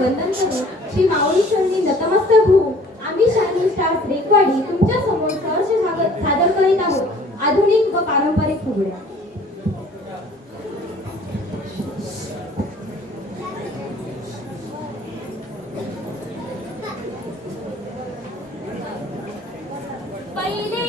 वंदन करू. श्री माऊली नतमस्तक होऊ. आम्ही शायनिंग स्टार्स रेकवाडी तुमच्यासमोर सहर्ष सादर करीत आहोत. आधुनिक व पारंपरिक फुगड्या. पहिले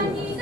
감사합니다.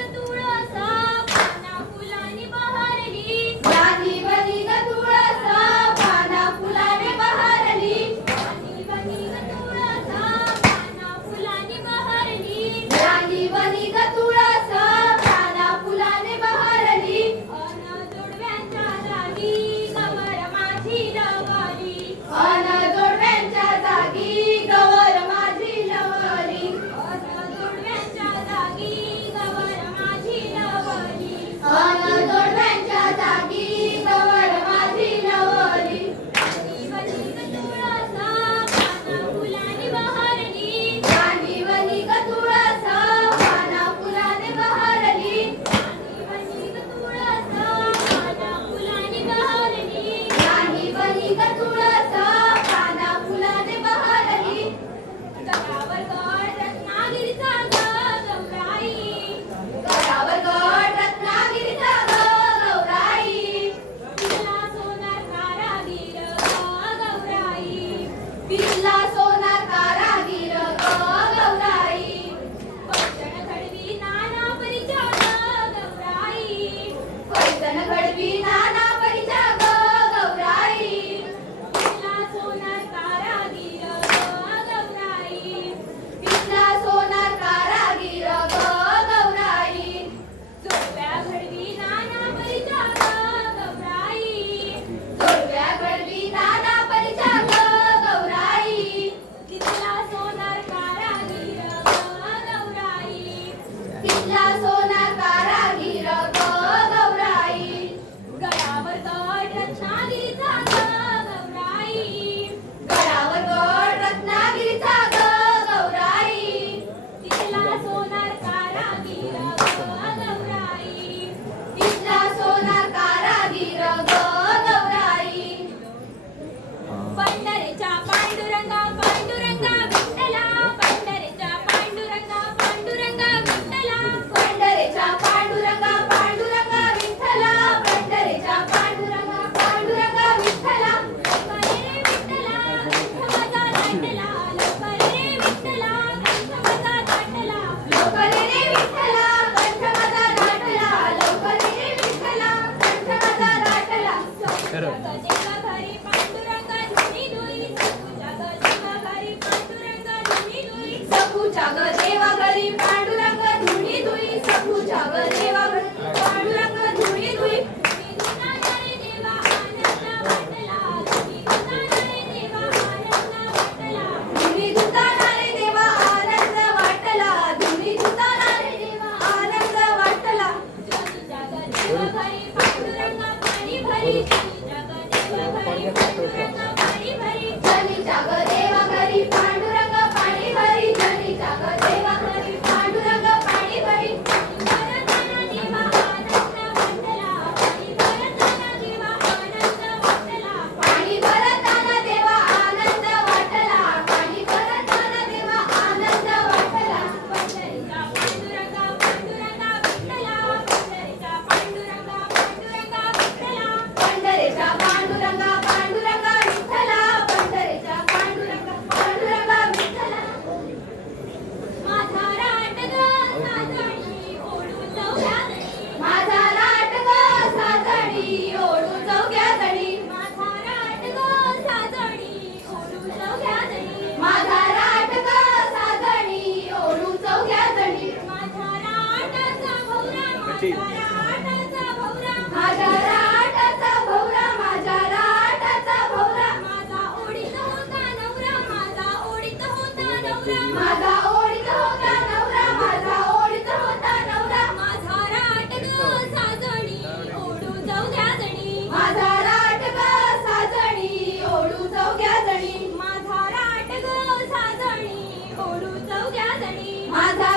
más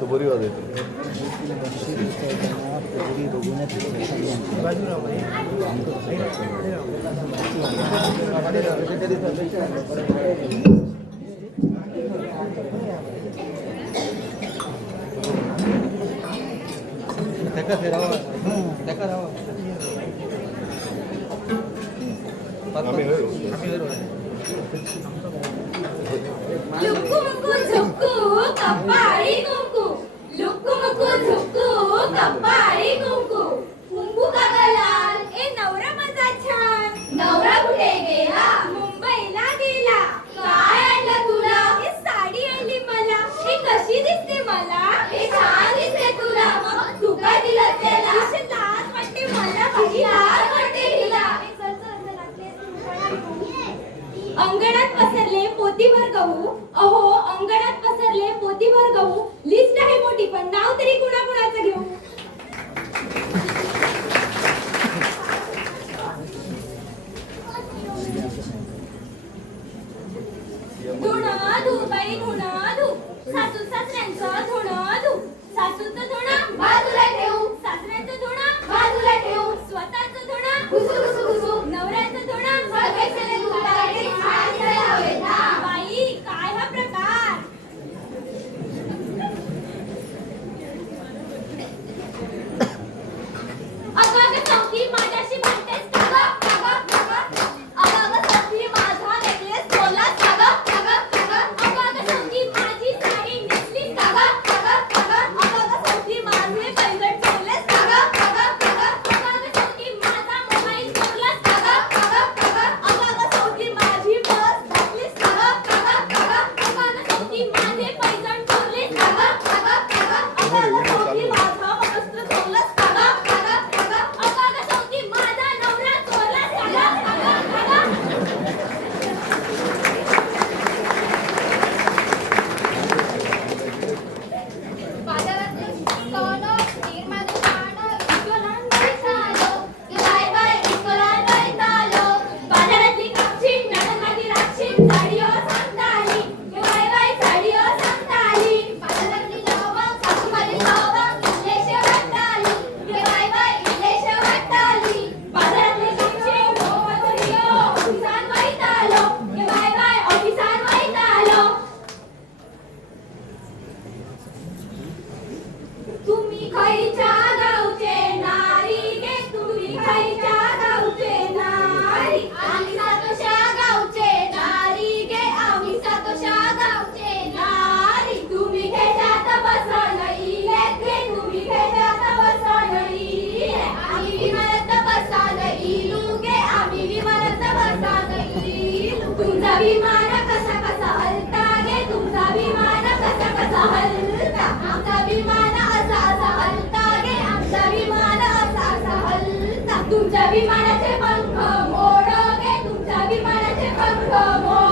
तो बरी वाद येतो त्याका फिरावा त्याका राहावा आम्ही आम्ही 한다고? 아홉 विमानाचे पंख मोडगे तुमच्या विमानाचे पंख मोड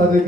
está de